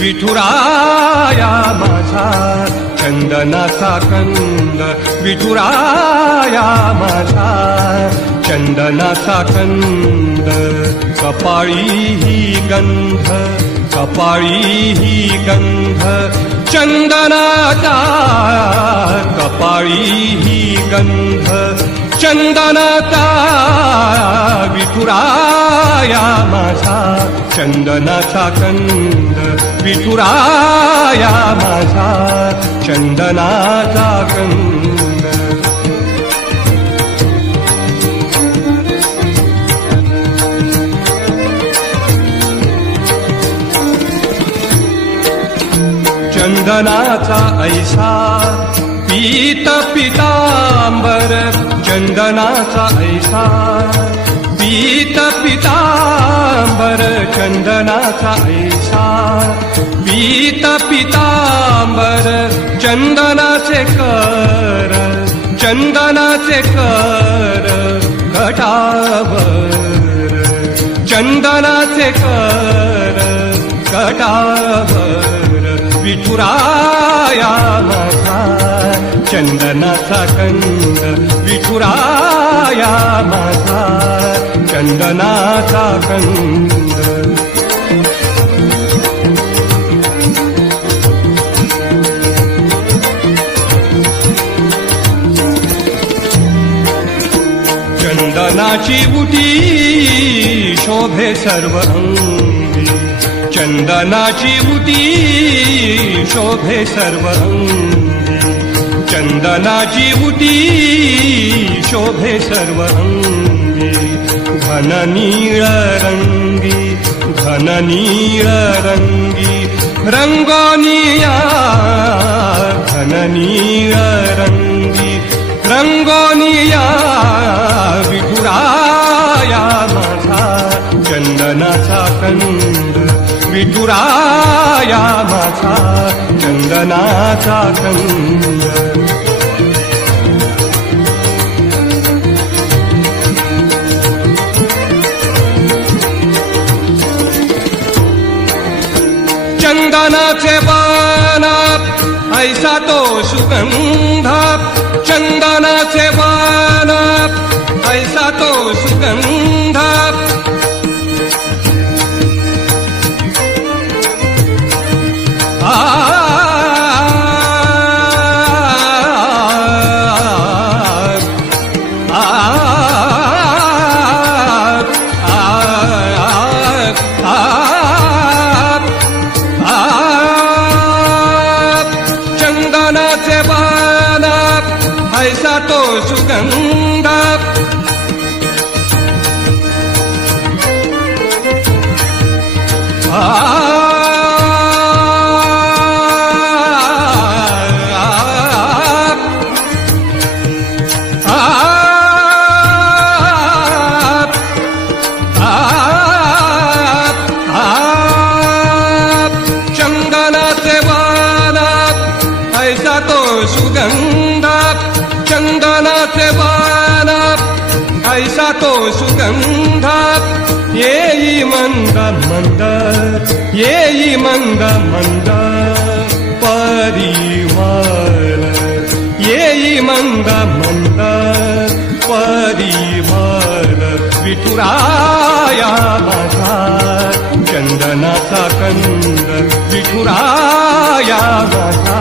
विठुराया माझा चंदनाचा कंद, विठुराया माझा चंदनाचा कंद. कपाळी ही गंध, कपाळी ही गंध चंदनाचा, कपाळी ही गंध चंदनाचा. विठुराया माझा चंदनाचा कंद, विठुराया माझा चंदनाचा कंद. चंदनाचा ऐसा पीत पितांबर, चंदनाचा ऐसा पीत पितांबर, चंदनाचा ऐसा पीत पितांबर. चंदनाचे कर, चंदनाचे कर घटावर, चंदनाचे कर घटावर. विठुराया माझा चंदनाचा कंद, विठुराया माझा चंदनाचा कंद. चंदनाची बुटी शोभे सर्व अंगी, चंदनाची बुटी शोभे सर्व अंगी, चंदनाची बुटी शोभे सर्व अंगी. घन नीळ रंगी, घन नीळ रंगी रंगोनिया, घन नीळ रंगी रंगोनिया. विठुराया माझा चंदनाचा कंद, विठुराया माझा चंदनाचा कंद. चंदनाचे बाण ऐसा तो सुगंध, चंदनाचे बाण ऐसा तो सुगंध. चंदनाचे बाण ऐसा तो सुगंध. चंदनाचे बाण ऐसा तो सुगंध, चंदनाचे बाण ऐसा तो सुगंध. येई मंद मंद, येई मंद मंद परिमल, येई मंद मंद परिमल. विठुराया माझा चंदनाचा कंद, विठुराया माझा